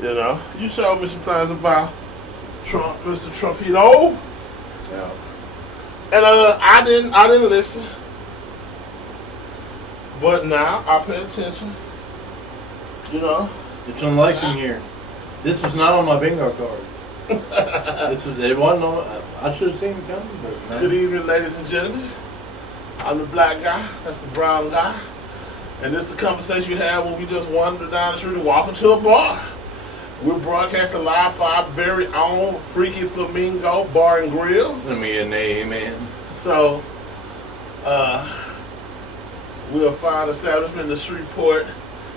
You know, you showed me some things about Trump, Mr. Trumpito, Yeah. and I didn't listen. But now I pay attention. You know, It's an election year. This was not on my bingo card. It wasn't on. I should have seen it coming, but good evening, ladies and gentlemen. I'm the black guy. That's the brown guy. And this is the conversation you have when we just wander down the street and walk into a bar. We're broadcasting live for our very own Freaky Flamingo Bar and Grill. let me get an amen. So, we're a fine establishment in the Shreveport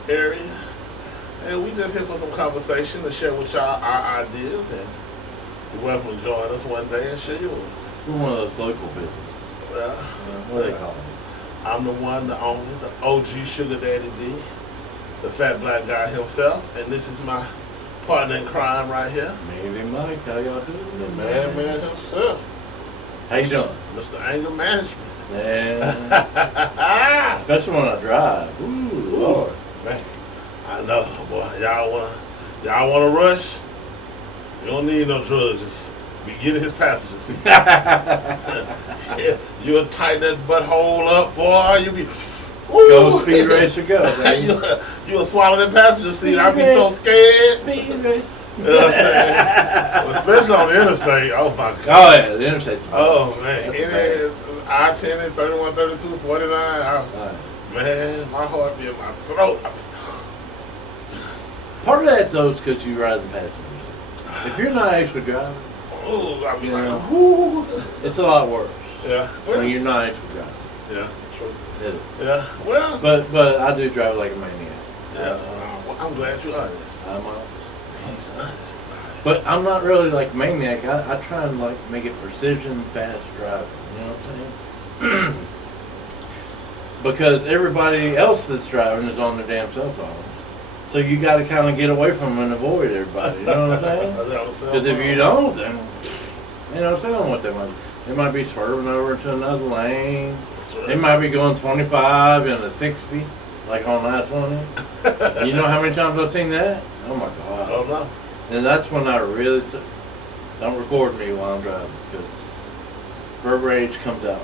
area. And we just here for some conversation to share with y'all our ideas. And you're welcome to join us one day and share yours. We're one of those local businesses. What do they call it? I'm the one, the only, the OG Sugar Daddy D, the fat black guy himself. And this is my partner in crime right here. Maybe Mike, how y'all The doing? madman himself. How you doing? Mr. Anger Management. Yeah. Especially when I drive. Ooh, Lord. Man, I know, boy. Y'all wanna rush? You don't need no drugs. Just get in his passenger seat. Yeah, you'll tighten that butthole up, boy. You be Go speed race or go, baby. You'll swallow that passenger seat. I'd be so scared. Speed race. You know what I'm saying? Well, especially on the interstate. Oh my God. Oh yeah, the interstate's Oh man, That's it bad. is I-10 and 31, 32, 49. Right. Man, my heart be in my throat. Part of that though is because you ride the passenger seat. If you're not actually driving, Ooh, I be Yeah. like, ooh. it's a lot worse Yeah. when you're not actually driving. Yeah, true. It is. Yeah, well, But I do drive like a maniac. yeah. I'm glad you're honest. I'm He's honest about it. But I'm not really like a maniac. I try and like make it precision fast driving. You know what I'm saying? Because everybody else that's driving is on their damn cell phone. So you got to kind of get away from them and avoid everybody. You know what I'm saying? Because if you don't, then you know what I'm saying? What they might be swerving over to another lane. They might be going 25 in a 60, like on I-20. You know how many times I've seen that? Oh my I God. don't know. And that's when I really don't record me while I'm driving because verb rage comes out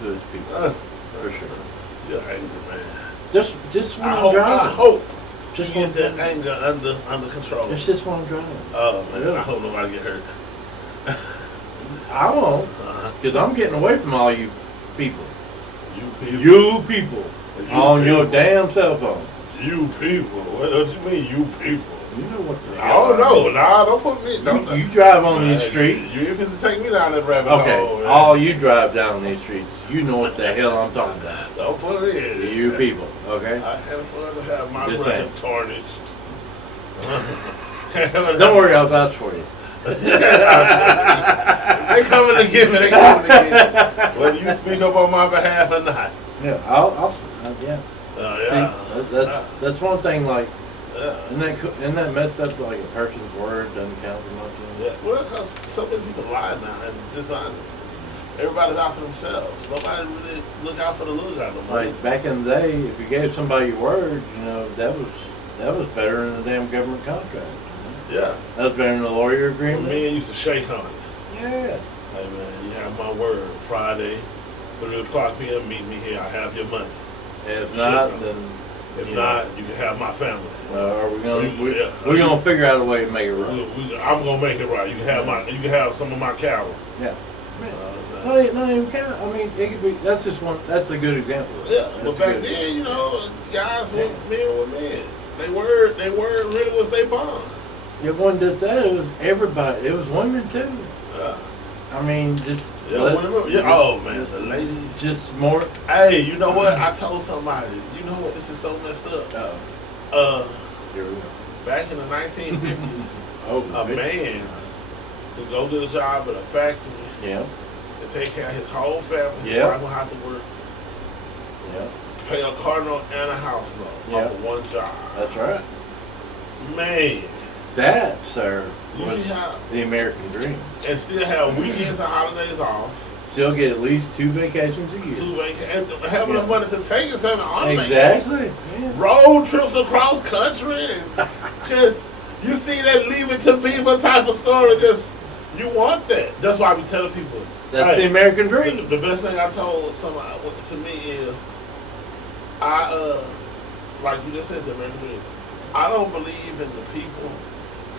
to his people for sure. You're angry, man. Just when I I'm hope driving. you Just when get I'm that driving. anger under control. It's just when I'm driving. Oh man, Really? I hope nobody get hurt. I won't Uh-huh. because I'm getting away from all you people. You people. You people You on your people. damn cell phone. You people. What do you mean, you people? You know what the I hell don't I know. mean. Nah, don't put me. Don't. You drive on these Man, streets. You if it's to take me down that rabbit Okay, hole. man. all you drive down these streets, you know what the hell I'm talking about. Don't put me in. You people, okay? I can't afford to have my Just brand saying. tarnished. Don't worry, I'll vouch for you. They coming to get me. They coming to get me. Whether you speak up on my behalf or not. Yeah, yeah. Yeah. See, that's one thing. Like, Yeah. isn't that messed up? Like a person's word doesn't count as much. Yeah, well, because so many people lie now and dishonest. Everybody's out for themselves. Nobody really look out for the little guy no more. Like back in the day, if you gave somebody your word, you know that was better than a damn government contract. Yeah. That was better than a lawyer When agreement. me and used to shake on it. Yeah. Hey man, you have my word. Friday, 3 o'clock p.m. Meet me here. I have your money. And if not, then If you not, you can have my family. are we gonna Yeah. we're gonna figure out a way to make it right? I'm gonna make it right. You can have you can have some of my cattle. Yeah. Uh, Not even count. I mean, it could be. That's just one. That's a good example. Yeah, That's but a back good then, you know, guys were men with men. They were really was they bond. If one does that, it was everybody. It was women too. Yeah, I mean, just women. Yeah. Oh man, the ladies. just more. Hey, you know what? I told somebody. You know what? This is so messed up. Here we go. Back in the 1950s, Oh, a man could go to the job at a factory Yeah, and take care of his whole family. His Yeah. wife would have to work, yeah, pay a car note and a house note Yeah. off of one job. that's right. Man, That, sir, you was see how the American dream. and still have weekends and holidays off. Still get at least 2 vacations a year. And having Yeah. the money to take his family on vacation. Exactly. Yeah. Road trips across country and just you see that Leave It to Beaver type of story. Just you want that. That's why I be telling people. That's the American dream. The best thing I told somebody to me is, like you just said, the American dream. I don't believe in the people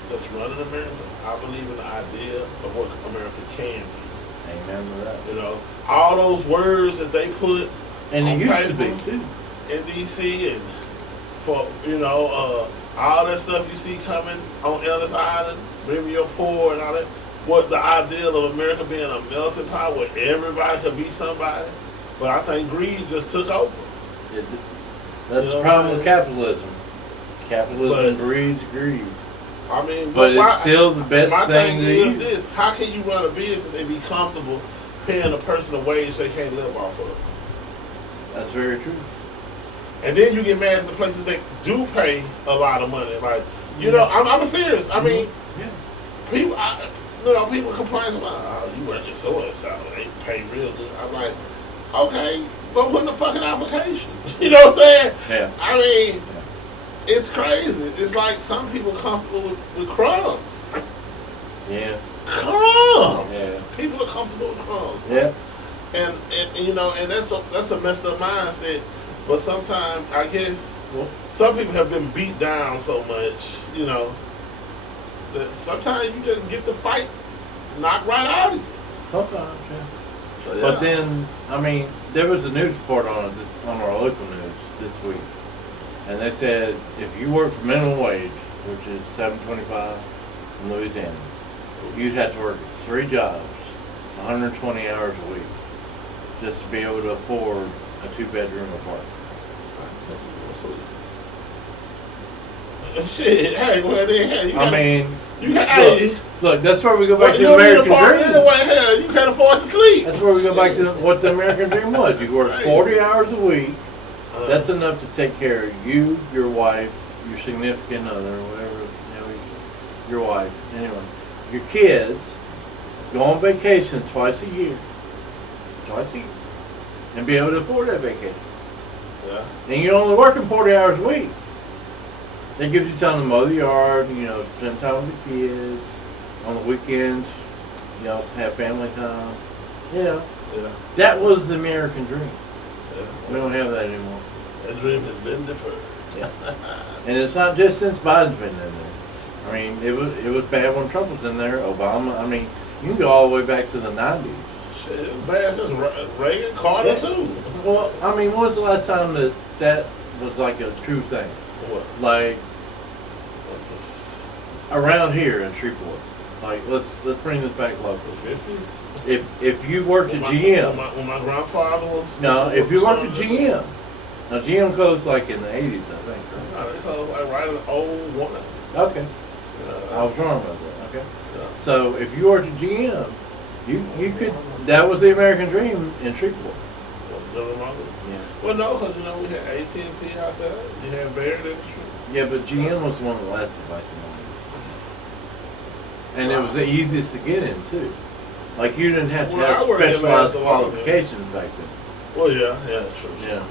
that's running America. I believe in the idea of what America can be. Amen to that. You know, all those words that they put And on it used paper to be too. in DC and for all that stuff you see coming on Ellis Island, Bring Me Your Poor and all that. What the ideal of America being a melting pot where everybody could be somebody, but I think greed just took over. That's You know the problem what with I'm capitalism. Capitalism breeds greed. I mean, But it's still the best my thing thing to is use. this: how can you run a business and be comfortable paying a person a wage they can't live off of? That's very true. And then you get mad at the places that do pay a lot of money. Like, you know, I'm serious. I mean, Yeah. people, people complain about, oh, you work at so and so, they pay real good. I'm like, okay, go put in the fucking application. You know what I'm saying? Yeah. I mean, it's crazy. It's like some people comfortable with crumbs. Yeah. Crumbs. Yeah. People are comfortable with crumbs. Yeah. And and that's a messed up mindset. But sometimes I guess some people have been beat down so much, that sometimes you just get the fight knocked right out of you. Sometimes, yeah. So, yeah. But then, I mean, there was a news report on it on our local news this week, and they said if you work for minimum wage, which is $7.25 in Louisiana, you'd have to work 3 jobs, 120 hours a week, just to be able to afford a 2-bedroom apartment. Shit, hey, well then, hey, look, that's where we go back to you the American dream. anyway, hell, you can't afford to sleep. That's where we go back to what the American dream was. You work 40 hours a week. That's enough to take care of you, your wife, your significant other, whatever, your wife, anyway. Your kids, go on vacation twice a year, and be able to afford that vacation. Yeah. And you're only working 40 hours a week. That gives you time to mow the yard, spend time with the kids. On the weekends, have family time. Yeah. That was the American dream. Yeah. We don't have that anymore. That dream has been deferred. Yeah. And it's not just since Biden's been in there. I mean, it was bad when Trump was in there. Obama. I mean, you can go all the way back to the 90s. Shit, it was bad since Reagan, Carter too. Well, I mean, when was the last time that was like a true thing? What? Like around here in Shreveport. Like let's bring this back local. 50s. If you worked at GM. When my grandfather was. No, if you worked at GM. Now GM closed like in the 80s, I think. Right? No, they closed like right in 01. Okay. I was wrong about that. Okay. Yeah. So if you worked at GM, you could. That was the American dream in Shreveport. Yeah. Well, no, because we had AT&T out there. You had Baird Industries. Yeah, but GM was the one that lasted like and it was the easiest to get in too. Like you didn't have to have specialized qualifications back then. Well, yeah, true. Yeah.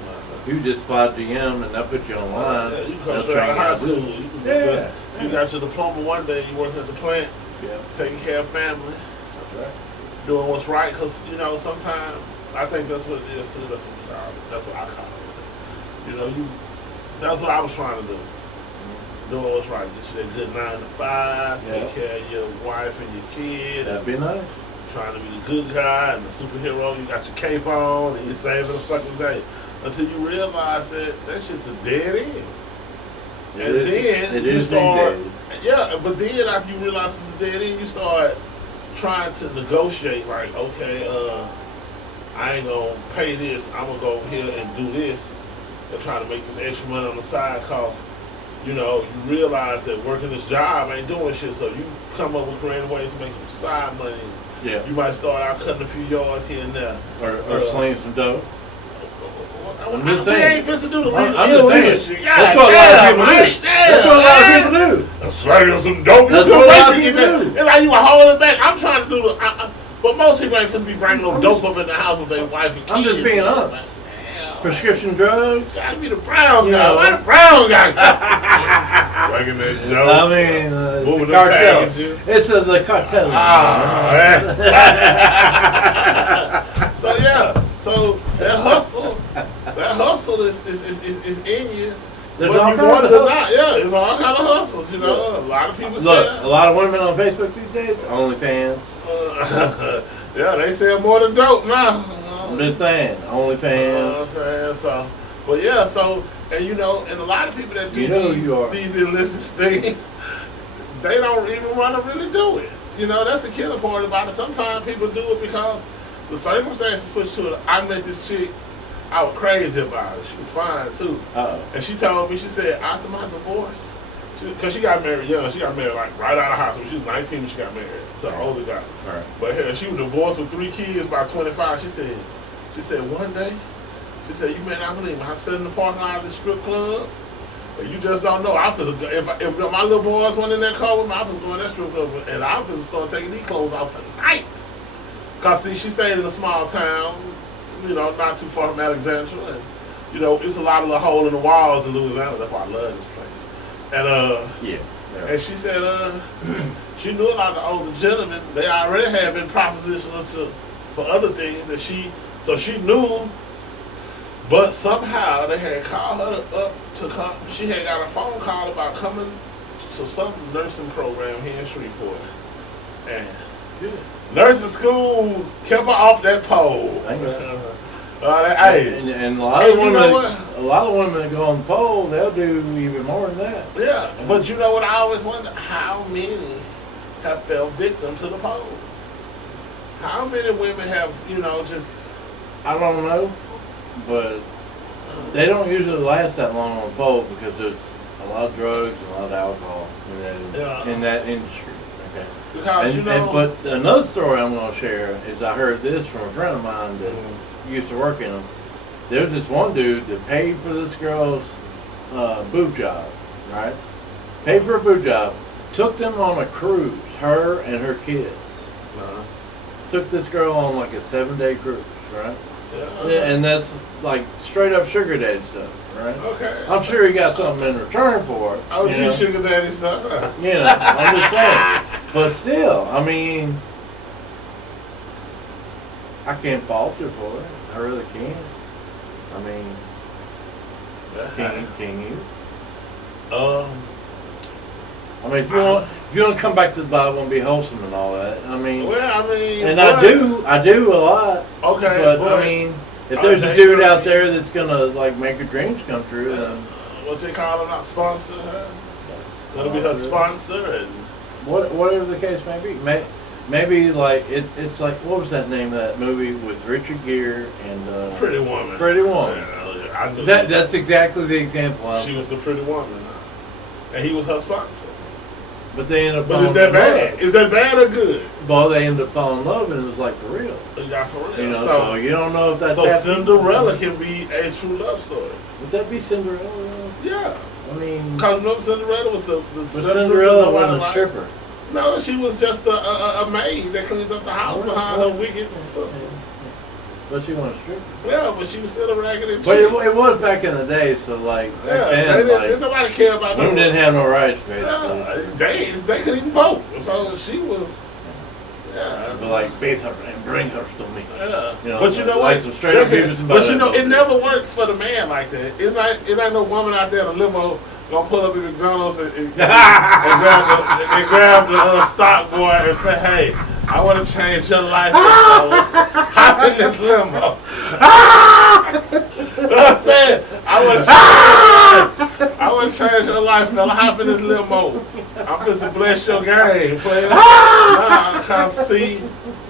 You just applied to GM and they'll put you online. Yeah, you come straight out of high school. Yeah. You got your diploma one day. You working at the plant. Yeah. Taking care of family. That's right. Doing what's right, because sometimes I think that's what it is too. That's what we call it. That's what I call it. That's what I was trying to do. Doing what's right. Get you that good 9 to 5. Take care of your wife and your kid. That'd be nice. Trying to be the good guy and the superhero. You got your cape on and you're saving the fucking day. Until you realize that shit's a dead end. It is start. Yeah, but then after you realize it's a dead end, you start trying to negotiate. Like, okay, I ain't gonna pay this. I'm gonna go over here and do this and try to make this extra money on the side. Cause you realize that working this job ain't doing shit. So you come up with creative ways to make some side money. Yeah. You might start out cutting a few yards here and there. Or slinging some dough. I'm just saying. We ain't fit to do the legal I'm just saying. shit. That's what a lot of people do. That's what a lot of people do. I'm slinging some dope. That's what a lot of people do. It's like you were holding it back. I'm trying to do the... but most people ain't supposed to be bringing no dope up in the house with their wife and kids. I'm just being honest. prescription drugs. Gotta be the brown You guy. know. Why the brown guy? Slinging that joke. I mean, it's Moving the them cartel. packages. It's the cartel. So yeah, so that hustle is in you. There's Whether all you kinds want of it or hustles. not, yeah, it's all kind of hustles. You know, a lot of people Look, say. a lot of women on Facebook these days, OnlyFans. Yeah, they sell more than dope now. I'm just saying, You know what OnlyFans. I'm saying? So, but yeah, so, and you know, and a lot of people that do You know you are. these illicit things, they don't even want to really do it. You know, that's the killer part about it. Sometimes people do it because the circumstances put you to it. I met this chick, I was crazy about it. She was fine too. Uh-oh. And she told me, she said, after my divorce, because she got married young. She got married like right out of high school. She was 19 when she got married to an older guy. All right. But hell, she was divorced with 3 kids by 25. She said one day, she said, you may not believe me. I sat in the parking lot of the strip club, and you just don't know. If my little boys went in that car with me, I was going to that strip club, and I was start taking these clothes off tonight. Cause see, she stayed in a small town, you know, not too far from Alexandria, and you know, it's a lot of the hole in the walls in Louisiana. That's why I love this place. And Yeah. and she said, she knew a lot of the older gentlemen. They already had been propositional for other things that she knew. But somehow they had called her up to come. She had got a phone call about coming to some nursing program here in Shreveport, and Good. nursing school kept her off that pole. Thank God. Hey, And a lot Hey, of you women, know what? a lot of women that go on the pole, they'll do even more than that. yeah, but you know what? I always wonder how many have fell victim to the pole. How many women have, you know, just I don't know, but they don't usually last that long on the pole because there's a lot of drugs and a lot of alcohol in that industry. Okay. because you know. But another story I'm going to share is I heard this from a friend of mine that used to work in them. There's this one dude that paid for this girl's boob job, right? Paid for a boob job, took them on a cruise, her and her kids. Took this girl on like a 7-day cruise, right? And that's like straight up sugar daddy stuff, right? Okay. I'm sure he got something in return for it. Oh, you know? sugar daddy stuff. You know, I'm just saying. But still, I mean, I can't fault her for it. I really can't. I mean, can you? I mean, if you want to come back to the Bible and be wholesome and all that, I mean, Well, I mean, and I do a lot. Okay, But I mean, if there's a dude out there that's gonna like make your dreams come true, then what's they call him? Not sponsor her. That'll be her sponsor, and whatever the case may be. Maybe like it's like, what was that name of that movie with Richard Gere and Pretty Woman. Pretty Woman. Yeah, I knew That's exactly the example. she was the pretty woman, and he was her sponsor. But they end up. But is that bad? Is that bad or good? Well, they end up falling in love, and it was like for real. Yeah, for real. You know, so so you don't know if that's. so Cinderella can be a true love story. Would that be Cinderella? Yeah. I mean, Because remember Cinderella was the but stepsister. Cinderella nobody wasn't a liked? stripper. No, she was just a maid that cleaned up the house behind her wicked sisters. But she wasn't a stripper. Yeah, but she was still a raggedy But chick. it was back in the day, so like back Yeah, then, didn't nobody care about women didn't have no rights, basically. Yeah, they couldn't even vote. So she was, yeah. But like, bathe her and bring her to me. Yeah. You know, But you know like what? some straight up Beavis and But you Butthead. know, it never works for the man like that. It ain't no woman out there in a limo gonna pull up in McDonald's and grab the stock boy and say, hey, I want to change your life. Hop in this limo. You know what I'm saying? I want to change your life, fella. Hop in this limo. I'm just to bless your game, player. Nah, cause see,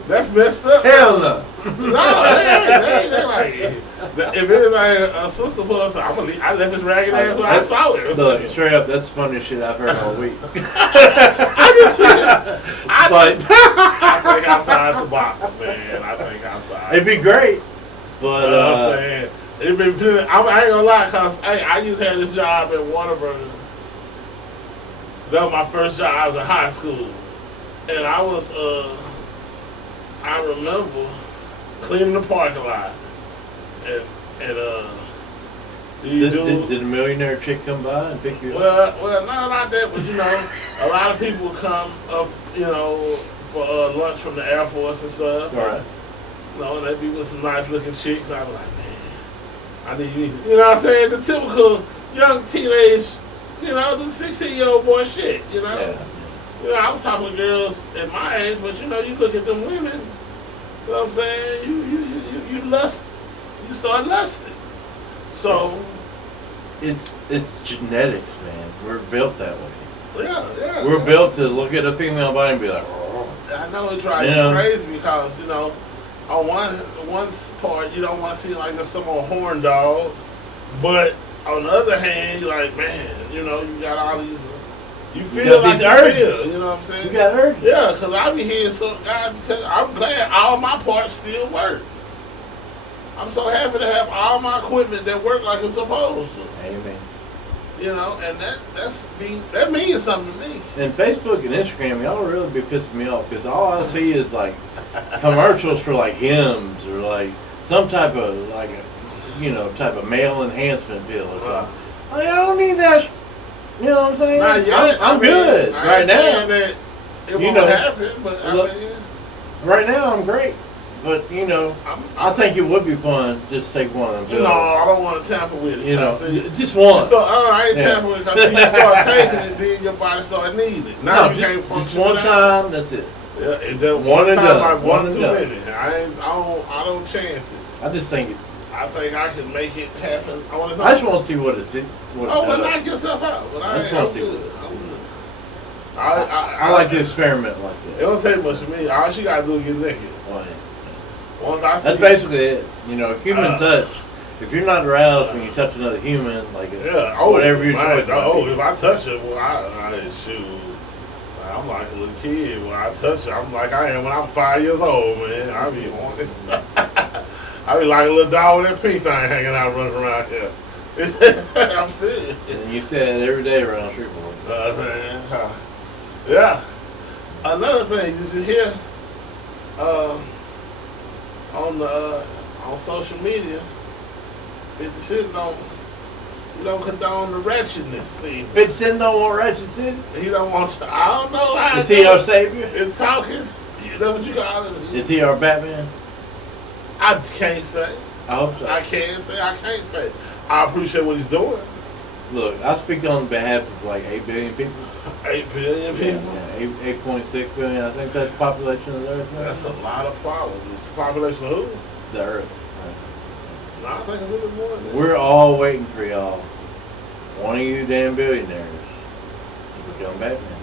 that's messed up. Hell no. No, they like, if anything, a sister pulled us, I left his ragged ass when I saw it. Look, straight up, that's the funniest shit I've heard all week. I think outside the box, man. I think outside. It'd be great, but You know what I'm saying? It been. I ain't gonna lie, cause I used to have this job at Whataburger. That was my first job. I was in high school, and I was I remember cleaning the parking lot, and And these dudes. Did a millionaire chick come by and pick you up? Well, no, not that, but you know, a lot of people come up, you know, for lunch from the Air Force and stuff. Right. You know, and they be with some nice looking chicks. I'm like, man, I need you. You know what I'm saying? The typical young teenage, you know, the 16-year-old boy shit. You know. Yeah. You know, I was talking to girls at my age, but you know, you look at them women. You know what I'm saying? You lust. You start lusting. So. It's genetics, man. We're built that way. Yeah. We're built to look at a female body and be like, oh. I know it drives you crazy because, you know, on one part, you don't want to see like there's some old horn dog. But on the other hand, you're like, man, you know, you got all these, you feel like you feel, you know what I'm saying? You got urges. Yeah, because I be hearing some guys tell, I'm glad all my parts still work. I'm so happy to have all my equipment that work like it's supposed to. Amen. You know, and that means something to me. And Facebook and Instagram, y'all really be pissing me off because all I see is like commercials for like hymns or like some type of like type of male enhancement pill or something. I don't need that. You know what I'm saying? Not yet. I'm good I right now. That it won't happen, but look, I mean, right now I'm great. But, you know, I think it would be fun just to take one of them. No, I don't want to tamper with it. You know, see, just one. I ain't tampering with it because you start taking it, then your body start needing it. Now you can't function just one time, that's it. Yeah, it does. One time, like one too many. I don't chance it. I just think I think I can make it happen. I just want to see what it's. Well, knock yourself out. But I'm good. I like to experiment like that. It don't take much for me. All you gotta do is get naked. Oh, yeah. Once I see that's basically it. You know, human touch. If you're not aroused when you touch another human, like whatever your choice if I touch it, well, I shoot. I'm like a little kid. When I touch it, I'm like I am when I'm 5 years old, man. I be on this. I be like a little dog with that pink thing hanging out, running around here. I'm serious. And you say that every day around Shreveport. Yeah. Another thing, did you hear? On social media, 50 Cent don't condone the wretchedness. See, 50 Cent don't want Ratchet City. He don't want. I don't know how. Is he our savior? It's talking. You know what you call it? Is he our Batman? I can't say. I hope so. I can't say. I appreciate what he's doing. Look, I speak on behalf of like 8 billion people. 8 billion people? Yeah, 8.6 billion. I think that's the population of the Earth. That's a lot of problems. It's the population of who? The Earth. Right. No, I think a little bit more than that. We're all waiting for y'all. One of you damn billionaires to become Batman.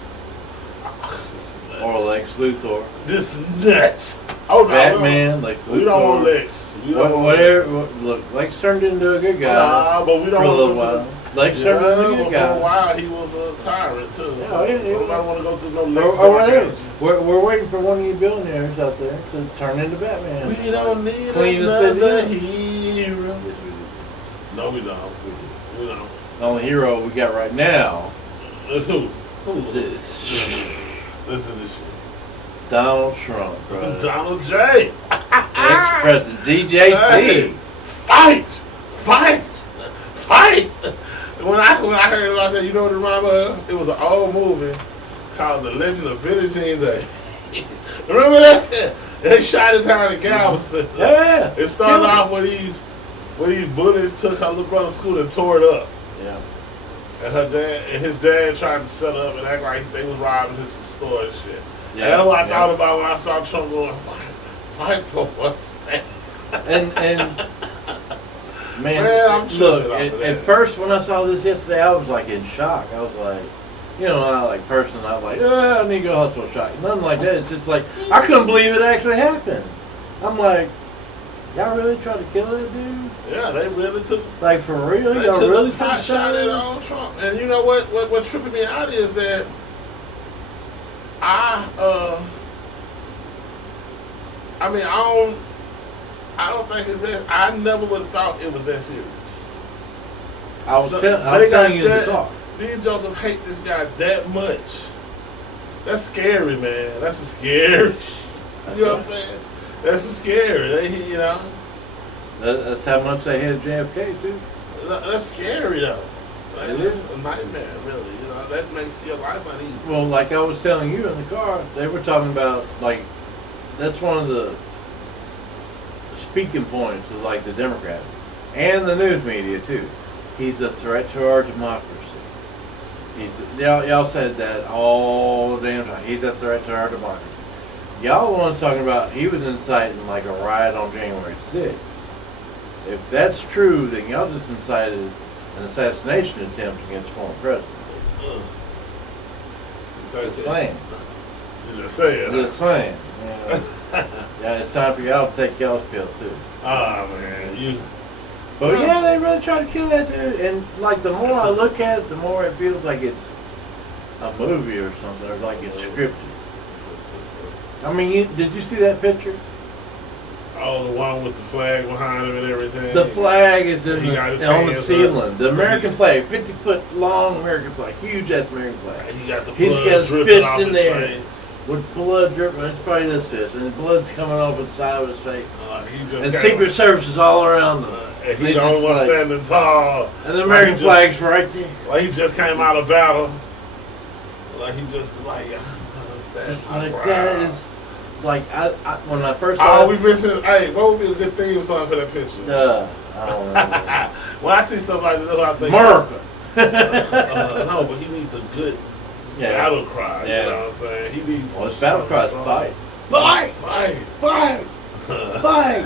Or Lex Luthor. This nuts. Oh no, Batman, Lex Luthor. We don't want Lex. Whatever. Look, Lex turned into a good guy. Nah, but we don't for a little want while. Lex turned into a good guy. For a while, he was a tyrant too. Yeah, so yeah. Nobody want to go through no Lex. Or whatever. We're waiting for one of you billionaires out there to turn into Batman. We don't need another hero. No, we don't. We don't. The only hero we got right now. That's who? This. Listen to this shit. Donald Trump, bro. Donald J. Ex-President DJT. Hey, fight! When I heard it, I said, you know what it reminded me of? It was an old movie called The Legend of Billie Jean Day. Remember that? They shot it down in Galveston. Yeah. It started off with these bullies took her little brother's school and tore it up. Yeah. And his dad tried to set up and act like they was robbing his store and shit. Yeah. And that's what I thought about when I saw Trump going, fight for what's bad. And man, I'm look, at first when I saw this yesterday, I was like in shock. I was like, you know, I was like, I need to go hospital shot. Nothing like that. It's just like, I couldn't believe it actually happened. I'm like, y'all really tried to kill that dude? Yeah, they really took. Like for real? Y'all really took a shot at Trump. And you know what tripping me out is that I don't think it's that. I never would have thought it was that serious. I was telling you the talk. These jokers hate this guy that much. That's scary, man. That's some scary. You know what I'm saying? That's some scary. That's how much they hated JFK too. That's scary though. Like, It that's is. a nightmare, really. You know, that makes your life uneasy. Well, like I was telling you in the car, they were talking about like that's one of the speaking points of like the Democrats and the news media too. He's a threat to our democracy. Y'all said that all the damn time. He's a threat to our democracy. Y'all the ones talking about he was inciting like a riot on January 6th. If that's true, then y'all just incited an assassination attempt against former president. Just saying. You just saying. Just saying. You know. Yeah, it's time for y'all to take y'all's pill too. Oh man, you. But yeah, they really try to kill that dude. And like the more I look at it, the more it feels like it's a movie or something, or like it's scripted. I mean, did you see that picture? Oh, the one with the flag behind him and everything. The flag is He got his on the hands ceiling. up. The American flag, 50-foot long American flag, huge ass American flag. He got the He's blood got his dripping fist off in his there. face. With blood dripping, it's probably this fist, and the blood's coming off the side of his face. He just And got- Secret Service is all around him. and They he the only just one like- standing tall. And the American Like he flag's right there. Like he just came out of battle. Like he just like understand. It's my like ground. that is like I when I first saw Oh, we missing. Hey, what would be a good theme song for that picture? I don't know. When I see somebody, that's what I think. America. No, but he needs a good Yeah. battle cry. Yeah. You know what I'm saying? He needs. Well, his battle cry is strong. fight. Fight, fight, fight. Fight.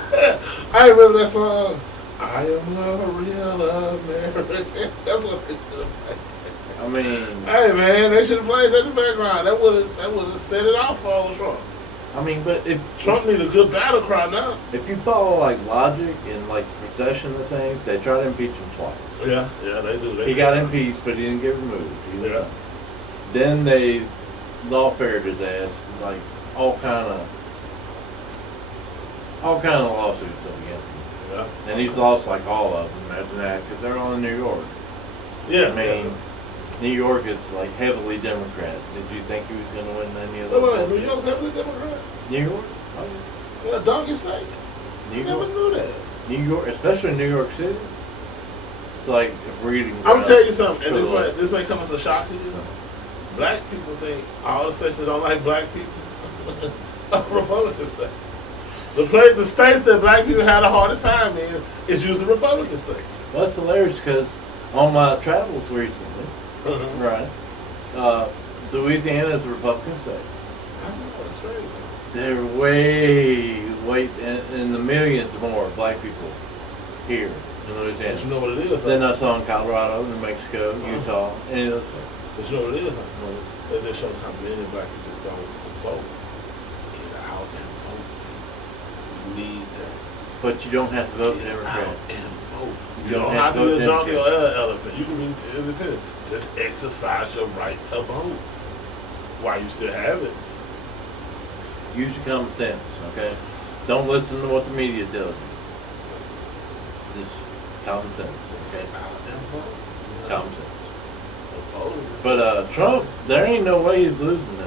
I remember that song. I am a real American. That's what they do. I mean, Hey man, they should have played that in the background. That would have set it off for old Trump. but if Trump need a good battle cry now. if you follow like logic and like procession of things, they try to impeach him twice. Yeah, they do. He got impeached, but he didn't get removed. Yeah. Then they lawfared his ass, like all kind of lawsuits against him. Yeah. And he's lost like all of them. Imagine that, because they're all in New York. Yeah. I mean, New York is like heavily Democrat. Did you think he was going to win any of New those? York's heavily Democrat. New York? Oh, Yeah, donkey state. yeah. New Never York. knew that. New York, especially New York City. It's like a breeding I'm ground gonna tell you something, and for the- this may come as a shock to you. Black people think all the states that don't like black people are Republican states. The states that black people had the hardest time in is usually Republican states. Well, that's hilarious because on my travels recently, right, Louisiana is a Republican state. I know, it's crazy. They're way in the millions more black people here in But you Louisiana know what it is, than huh? I saw in Colorado, New Mexico, Utah, any of those states. But you know what it is, huh? It just shows how many black people don't vote. Get out and vote. We need that. But you don't have to vote Get Democrat. out and vote. You You don't don't have have to to be vote a donkey or Democrat. elephant. You can be independent. Just exercise your right to vote while you still have it. Use your common sense, okay? Don't listen to what the media tells you. Just common sense. Just get out and vote. You know? Common sense. Vote is- But Trump, there ain't no way he's losing now.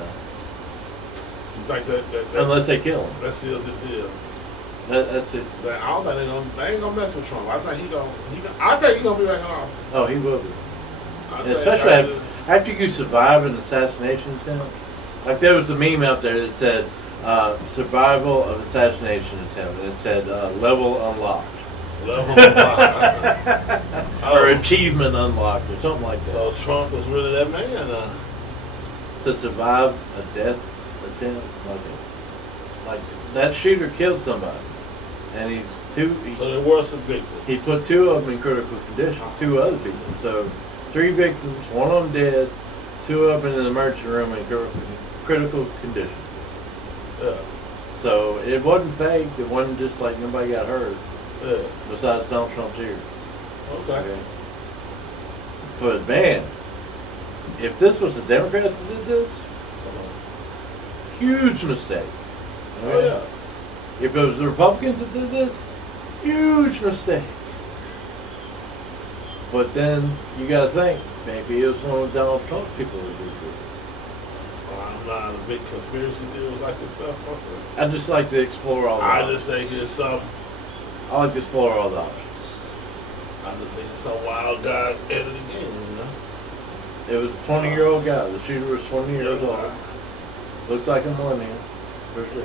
You think that Unless they kill him. that seals his deal. That's it. That, I don't think they ain't gonna mess with Trump. I think he gonna be back in office. Oh, he will be. I think- Especially I after, just- after you survive an assassination attempt. Like there was a meme out there that said, survival of assassination attempt. And it said, level unlocked. level five. Or Oh. achievement unlocked or something like that. So Trump was really that man. To survive a death attempt, like that shooter killed somebody. And So there were some victims. he put two of them in critical condition, two other people. So 3 victims, one of them dead, 2 of them in the emergency room in critical condition. Yeah. So it wasn't fake. It wasn't just like nobody got hurt Yeah. besides Donald Trump's ear. Okay. But man, if this was the Democrats that did this, huge mistake. Oh yeah. If it was the Republicans that did this, huge mistake. But then you got to think, maybe it was one of Donald Trump's people who did this. I'm not a big conspiracy theorist like yourself. My friend. I'd just like to explore all that. I just think it's some I like to explore all the options. I just think it's some wild guy at it again, you know? It was a 20-year-old guy. The shooter was 20 years Young old. guy. Looks like a millennial, for sure.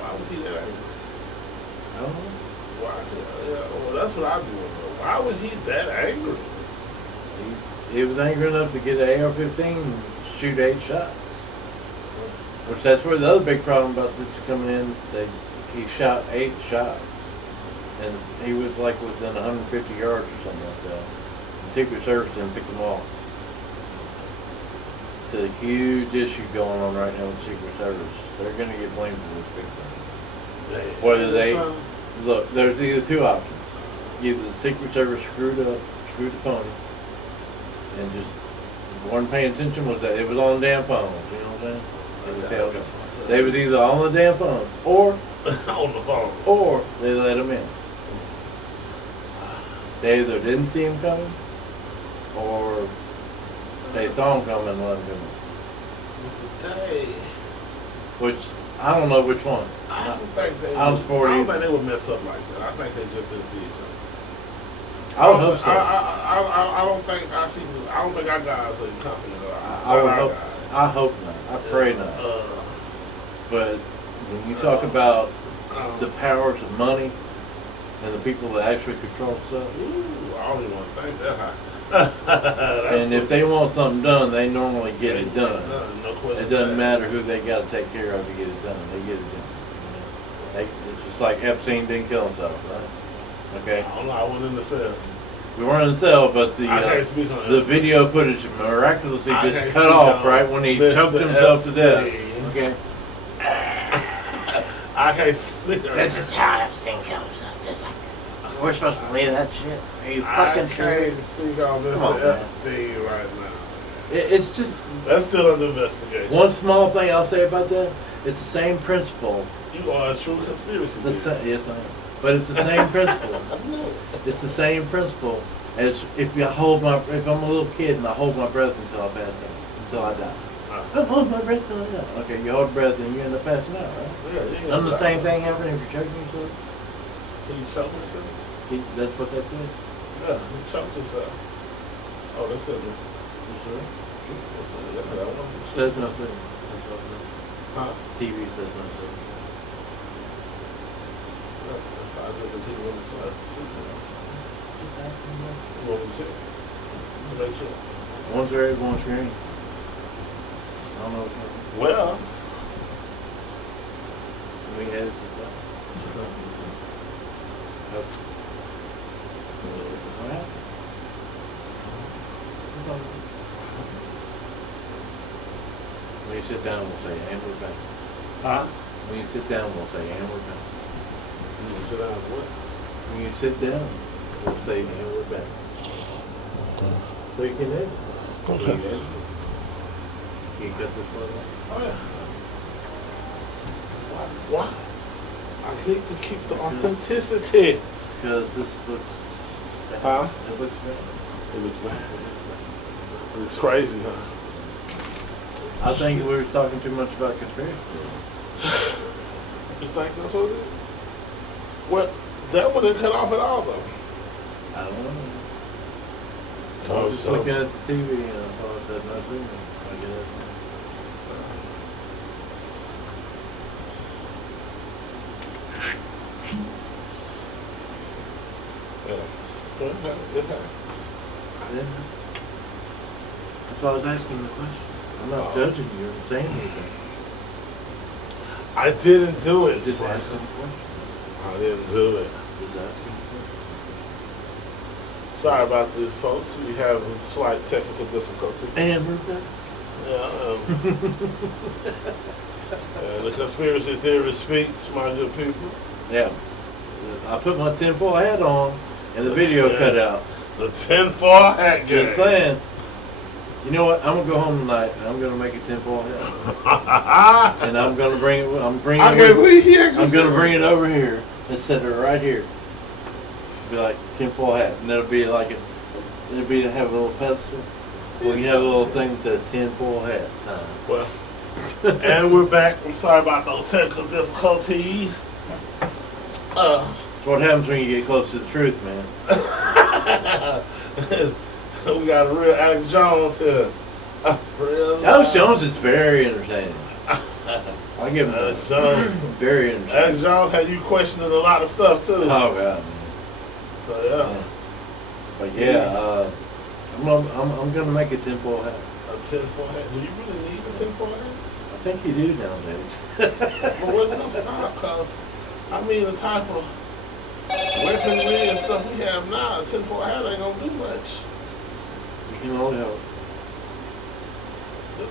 Why was he that angry? I don't know. Why? Yeah, well, that's what I do. Why was he that angry? He was angry enough to get an AR-15 and shoot 8 shots. Which that's where the other big problem about this coming in. He shot 8 shots, and he was like within 150 yards or something like that. The Secret Service didn't pick them off. It's a huge issue going on right now with Secret Service. They're going to get blamed for this big thing. Whether they look, there's either two options. Either the Secret Service screwed the pony, and just weren't paying attention. Was that it was on the damn phones? You know what I'm saying? They was either on the damn phones or on the phone, or they let him in. They either didn't see him coming, or they saw him coming and let him come in. Dang. Which I don't know which one. I don't think they. I don't support either. think they would mess up like that. I think they just didn't see each other. I would hope so. I don't think I see. I don't think our guys are in company. I would hope. I hope not. I pray not. But when you talk about the powers of money and the people that actually control stuff, ooh, I don't even want to think that high. and if they want something done, they normally get it done. No question. It doesn't matter who they got to take care of to get it done. They get it done. It's just like Epstein didn't kill himself, right? Okay. I don't know. I wasn't in the cell. We weren't in the cell, but the video footage miraculously just cut off right when he choked himself to death. Okay. I can't see. This is how Epstein kills himself, just like this. We're supposed to believe that shit? Are you fucking I serious? can't speak on Mr. Epstein right now. It's just That's still under investigation. one small thing I'll say about that. It's the same principle. You are a true conspiracy theorist. Yes, I am. But it's the same principle. It's the same principle as if I'm a little kid and I hold my breath until I pass out, until I die. I hold my breath until I die. Okay, you hold your breath and you end up passing out, right? Yeah, Doesn't the same thing happen if you're choking yourself? You choke yourself? That's what that says. Yeah, you choke yourself. Oh, that's good. Says nothing. Huh? TV says nothing. I listen to you when it's what we check. To make sure. One's red, one's green. I don't know which one. Well, We had it to that. When you sit down, we'll say, and we're back. huh? When you sit down, we'll say, and we're back. You sit down for what? When you sit down, we'll say, and we're back. So you can edit. Okay. You can edit. You cut this one off. Oh, yeah. Why? I need to keep the authenticity. Because this looks bad. Huh? It looks bad. It looks bad. It looks crazy, huh? I think we were talking too much about conspiracy. You think that's what it is? Well, that one didn't cut off at all, though. I don't know. I Oh, was just looking at the TV and I saw it said no signal. I get it. Yeah. It happened. I didn't know. That's why I was asking the question. I'm not Oh. judging you or saying anything. I didn't do it. Just asking the question. I didn't do it. Just asking the Sorry about this, folks. We have a slight technical difficulty. question. And we're back. Yeah. The conspiracy theorist speaks, my good people. Yeah. I put my tinfoil hat on and the video cut out. The tinfoil hat game. Just saying. You know what? I'm gonna go home tonight and I'm gonna make a tinfoil hat. And I'm gonna bring it. I'm I can't believe he actually I'm gonna said bring it over here and set it right here. Be like tinfoil hat, and it'll be like it'll be have a little pedestal. Well, you have a little thing that says tinfoil hat time. Well, and we're back. I'm sorry about those technical difficulties. That's what happens when you get close to the truth, man. We got a real Alex Jones here. Real Alex Jones is very entertaining. I give him Alex that. Jones. Very Alex entertaining. Jones had you questioning a lot of stuff too. Oh god, man. So yeah, But yeah, I'm gonna make a tinfoil hat. a tinfoil hat. Do you really need a tinfoil hat? I think you do nowadays. But what's gonna stop? Cause I mean, the type of weaponry and stuff we have now, a tinfoil hat ain't gonna do much. You can only hope.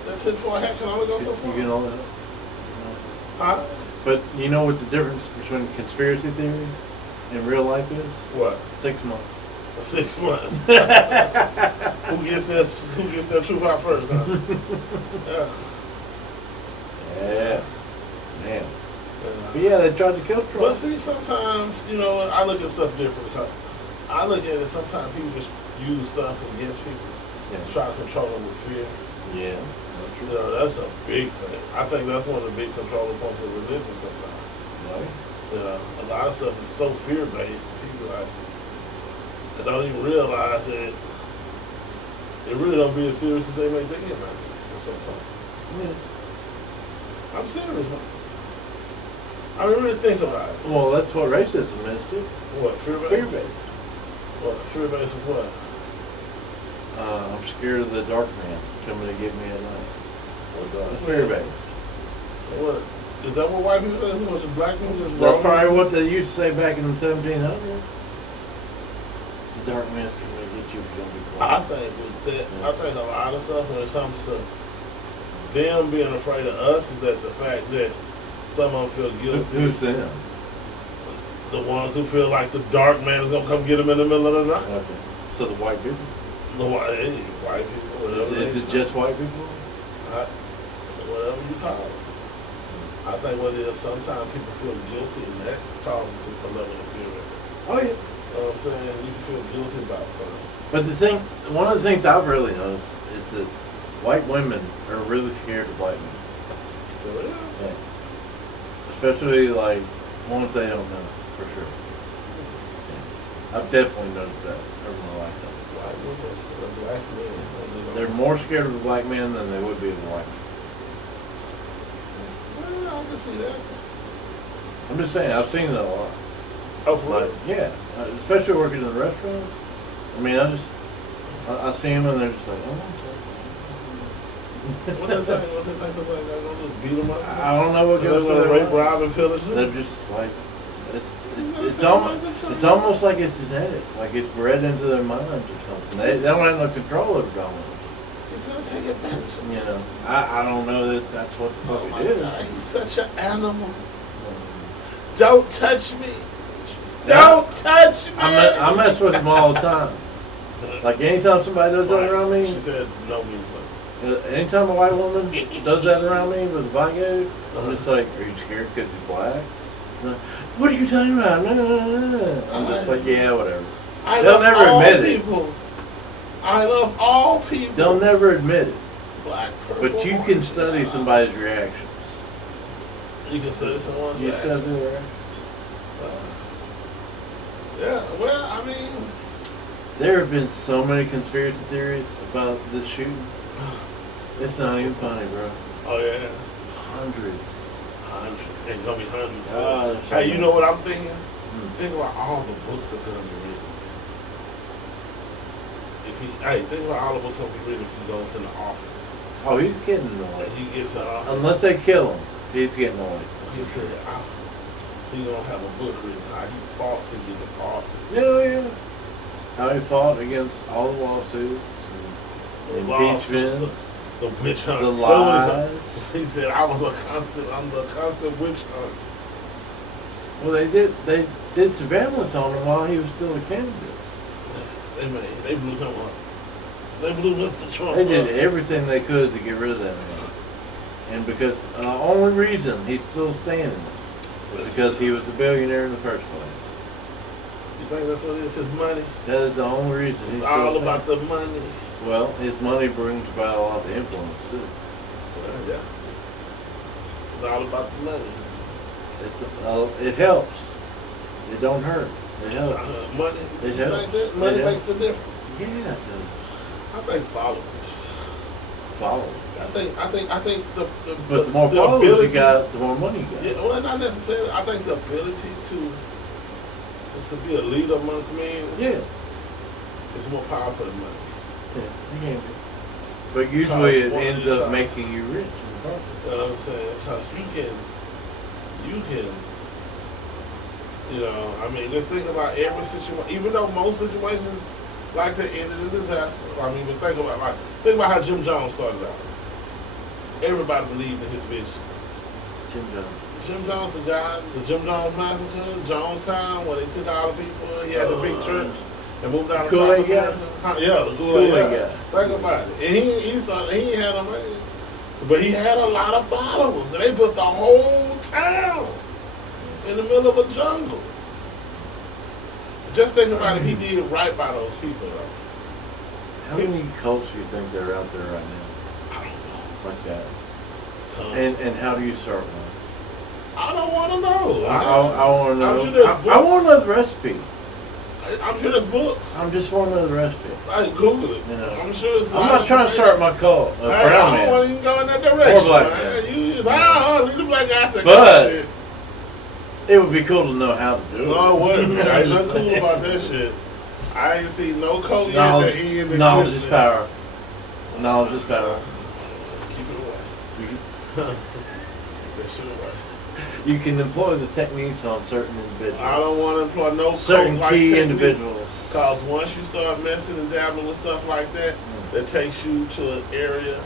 That tinfoil hat can only go so You far. can only hope. Huh? But you know what the difference between conspiracy theory and real life is? What? 6 months. 6 months. Who gets their truth out first, huh? Yeah. Yeah. Man. Yeah. But yeah, they tried to kill But Trump. see, sometimes, you know, I look at stuff different because I look at it, sometimes people just use stuff against people Yeah. to try to control them with fear. Yeah. You know, that's a big thing. I think that's one of the big controlling points of religion sometimes. Right. You know, a lot of stuff is so fear-based, people like, they don't even realize that it really don't be as serious as they may think it might be sometimes. Yeah. I'm serious, man. I mean, really think about it. Well, that's what racism is too. What, fear-based? Fear-based. What, fear-based of what? I'm scared of the dark man coming to get me at night. What the- Fear-based. What? Is that what white people think? Is it what the black people just That's wrong? probably what they used to say back in the 1700s. The dark man's coming to get you if you don't be I quiet. think with that, I think a lot of stuff when it comes to them being afraid of us is that the fact that some of them feel guilty. Who's them? The ones who feel like the dark man is gonna come get them in the middle of the night. Okay. So the white people? The white people, whatever. Is they it call just white people? whatever you call it. I think what it is, sometimes people feel guilty and that causes a level of fear. Oh yeah. You know what I'm saying? You can feel guilty about something. But the thing, one of the things I've really noticed is that white women are really scared of black men. So, yeah. Yeah. Especially like ones they don't know for sure. Yeah. I've definitely noticed that over my lifetime. White women scared of black men when they don't. They're more scared of a black man than they would be of a white man. Well, I can see that. I'm just saying, I've seen it a lot. Oh, for Like, real? yeah, especially working in restaurants. I mean, I see them and they're just like, oh. What they think? What they think the black guy gonna do? Beat them up? I don't know what They goes want to through rape, their mind. rob, and pillage them? They're just like, You it's gotta almost, tell them it's like almost like it's genetic, like it's bred into their minds or something. They don't have no control over dominance. He's gonna take advantage of You me. know, I don't know that that's what the Oh fuck my it is. God, he's such an animal. Don't touch me. Don't touch me. I mess with them all the time. Like anytime somebody does that around me, She said no means no. anytime a white woman does that around me with a black guy, I'm just like, are you scared because he's black? And like, what are you talking about? No, no, no, no. I'm just like, yeah, whatever. I They'll love never all admit it. people. I love all people. They'll never admit it. Black, purple, But you can orange, study yellow. somebody's reactions. You can study someone's You reaction. study their reactions. Yeah, well, I mean, There have been so many conspiracy theories about this shooting. It's not even funny, bro. oh yeah, Hundreds. hundreds. It's gonna be hundreds. Ah, bro. there's so Hey, you many. know what I'm thinking? Hmm. Think about all the books that's gonna be written. Think about all the books gonna be written if he goes in the office Oh, he's getting and annoyed. he gets in office. Unless they kill him, he's getting annoyed. he said, he gonna have a book written how he fought to get in office. Yeah, yeah. How he fought against all the lawsuits and The lawsuits, impeachments, the witch hunt. the That's what lies. he said, I was under a constant witch hunt. Well, they did surveillance on him while he was still a candidate. They blew him up. They blew Mr. Trump They up. did everything they could to get rid of that man. And because the only reason he's still standing is because he was a billionaire in the first place. You think that's what it is? His money? That is the only reason. It's he's still all standing. about the money. Well, his money brings about a lot of influence too. Well, yeah. It's all about the money. It helps. It don't hurt. It helps. Money, It you helps. think that? It Money helps. makes a difference. Yeah, it does. I think followers. Follow. I think But the more followers ability, you got, the more money you got. Yeah, well, not necessarily. I think the ability to be a leader amongst men Yeah. is more powerful than money. Yeah, it can be. But usually it Because ends one- up making you rich. In the process. You know what I'm saying? Because I mean, just think about every situation. Even though most situations like to end in a disaster. I mean, but think about how Jim Jones started out. Everybody believed in his vision. Jim Jones. Jim Jones, the guy, the Jim Jones massacre, Jonestown, where they took all the people, he had the big church and moved down to South Kool-Aid guy? America. Yeah, the Kool-Aid Kool-Aid guy. Think about it. And he ain't had no money. But he had a lot of followers. And they put the whole town in the middle of a jungle. Just think about if he did right by those people, though. How many cults do you think there are out there right now? I don't know. Like that. Tons. And how do you start one? I don't want to know. I want to know. I'm sure there's I want to know the recipe. I'm sure there's books. I just want to know the recipe. I Google it. You know. I'm sure it's. I'm not trying to start my cult. Hey, Brown I don't man. want to even go in that direction, black man. man. Leave the black guy out there. But- Shit. It would be cool to know how to do it. No, it wouldn't. Ain't nothing cool about that shit. I ain't seen no code yet that Knowledge, end in knowledge is goodness. power. Knowledge is power. Let's keep it away. That shit away. You can employ the techniques on certain individuals. I don't want to employ no certain code like key technique. individuals. Because once you start messing and dabbling with stuff like that, that takes you to an area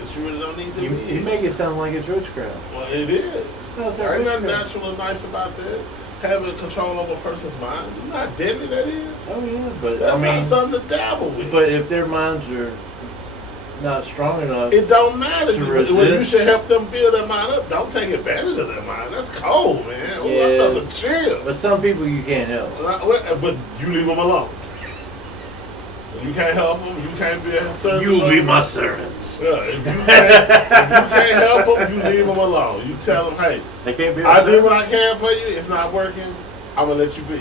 that you really don't need to be You in. make it sound like it's witchcraft. Well, it is. How's that There ain't nothing witchcraft? natural or nice about that. Having control over a person's mind. You know how deadly that is? Oh yeah, but That's I mean, not something to dabble with. but if their minds are not strong enough, It don't matter. To When you resist. should help them build their mind up. Don't take advantage of their mind. That's cold, man. Oh, Yeah. I thought to chill. but some people you can't help. But you leave them alone. You can't help them. You can't be a service. You'll be of my them. servants. Yeah, if you can't help them, you leave them alone. You tell them, hey, They can't be. I did what I can for you. It's not working. I'm gonna let you be.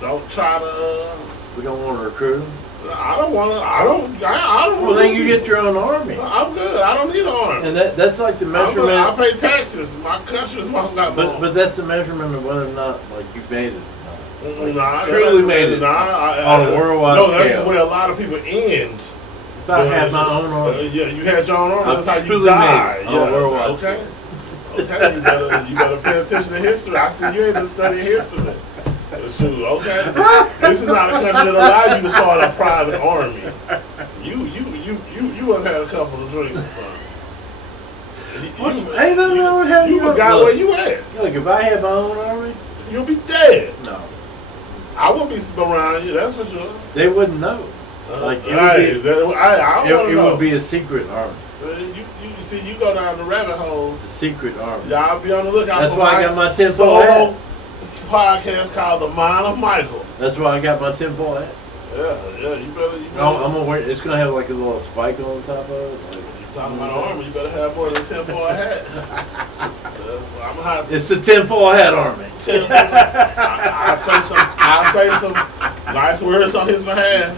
Don't try to. We don't want to recruit them. I don't want to. I don't. Well, then you wanna get your own army, I'm good. I don't need an army. and that's like the I measurement. pay taxes. My country's not got But that's the measurement of whether or not like you made it. or not. Nah, truly made it on a worldwide No, that's scale. where a lot of people end. If I had my own army, Yeah, you had your own army. I That's how you truly die. made it on a worldwide Okay. Okay. You better pay attention to history. I see you ain't been studying history. Shoot, okay. This is not a country that allows you to start a private army. You must have had a couple of drinks or something. ain't nothing wrong with having You your forgot own- where you at. Look, if I had my own army, You'll be dead. no, I wouldn't be around you. That's for sure. they wouldn't know. Like, it would Hey, be- I It, want to it know. would be a secret army. You see, you go down the rabbit holes. It's a secret army. Y'all be on the lookout That's for why I my got my tinfoil solo podcast called The Mind of Michael. That's why I got my tinfoil hat. Yeah, you better. I'm gonna wear. It's gonna have like a little spike on the top of it. Like, You talking about an army? You better have more than 10 for a hat. I'm gonna have to. it's the tinfoil hat army. I say some nice words on his behalf.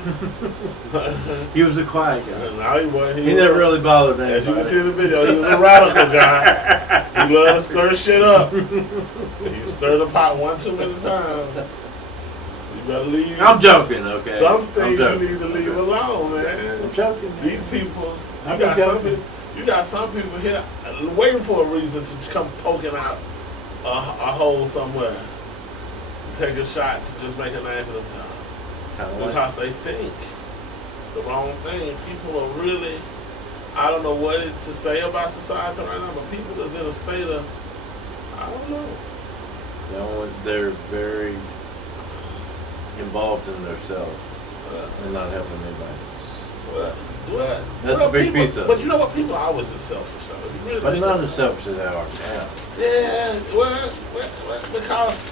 He was a quiet guy. No, he wasn't. He never really bothered As you can see anybody. in the video, he was a radical guy. He loved to stir shit up. He stirred the pot one too many times. You better leave. I'm joking, okay? Some I'm things you joking. need to leave alone, man. I'm joking. Man. These people, I'm joking. you got some people here waiting for a reason to come poking out a hole somewhere, take a shot to just make a name for themselves Kinda like- because they think the wrong thing. People are really, I don't know what to say about society right now, but people is in a state of, I don't know. They're very involved in themselves and not helping anybody. What? That's a big people, piece of it. But you know what? People are always been selfish, though. If you really But think not about as selfish as they are now. Yeah, well, because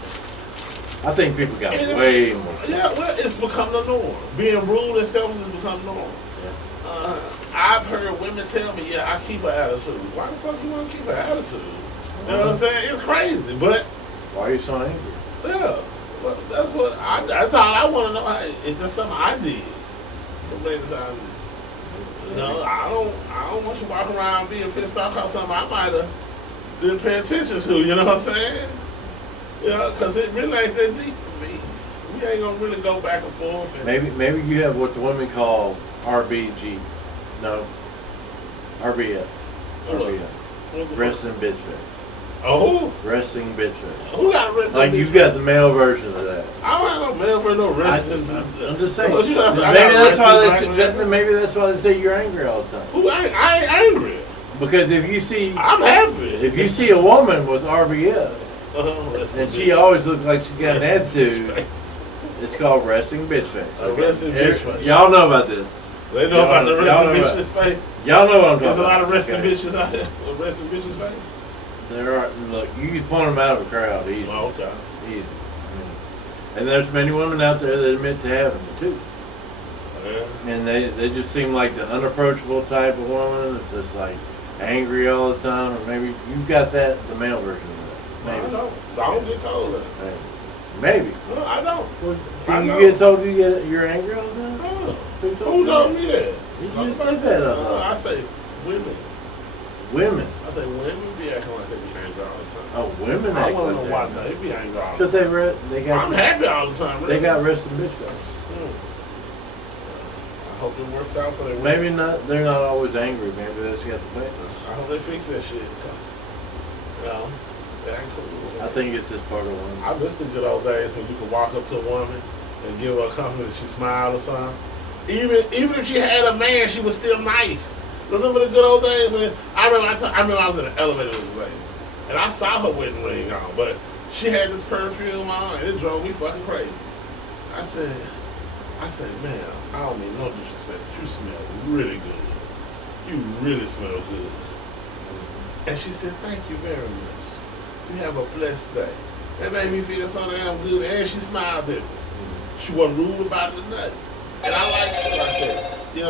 I think people got It- way more. yeah, well, it's become the norm. Being rude and selfish has become norm. Yeah. I've heard women tell me, "Yeah, I keep an attitude." Why the fuck you want to keep an attitude? You know what I'm saying? It's crazy, but Why are you so angry? Yeah. Well, that's all I want to know. Hey, is that something I did? Something that I did. No, I don't want you walking around being pissed off about something I might have didn't pay attention to. You know what I'm saying? You know, because it really ain't that deep for me. We ain't gonna really go back and forth. And Maybe you have what the women call RBG. No. RBF. RBF. Resting bitch face. Oh, Resting bitch face. who got arrested? Like you've got the male version of that. I don't have no mail for no arresting. I'm just saying. What you trying to say? I Maybe got that's why arrested back then? maybe that's why they say you're angry all the time. Who I ain't angry. Because if you see I'm happy. if you see a woman with RBF resting and she bitch. always looks like she's got an Resting attitude, bitch face. it's called resting bitch face. A resting bitch face. Y'all know about this. They know Y'all about the know- y'all resting know bitch's face. Y'all know what I'm talking There's a lot about. of resting okay? bitches out there with resting bitches face. There are. Look, you can point them out of a crowd easy. Oh, okay. Easy. I mean, and there's many women out there that admit to having it too. Yeah. And they just seem like the unapproachable type of woman that's just like angry all the time. Or maybe you've got that, the male version of that. I Maybe. don't. I don't get told that. Maybe. No, I don't. Do I you know. get told you're angry all the time? Oh. Who Who told me that? You just said that up. No, I say women. Women. I say women be acting like they be angry all the time. Oh, women I act want to like know why that. they be angry all the Because time. they got I'm happy all the time. Really. they got resting bitch face. Hmm. I hope it works out for them. Maybe not. They're not always angry. Maybe they just got the face. I hope they fix that shit. You know, that ain't cool. I think it's just part of one. I miss the good old days when you could walk up to a woman and give her a compliment and she smiled or something. Even if she had a man, she was still nice. Remember the good old days when I remember I was in an elevator with this lady and I saw her wedding ring on, but she had this perfume on and it drove me fucking crazy. I said, man, I don't mean no disrespect, but you smell really good. You really smell good. And she said, thank you very much. You have a blessed day. That made me feel so damn good. And she smiled at me. She wasn't rude about it or nothing. And I like shit like that.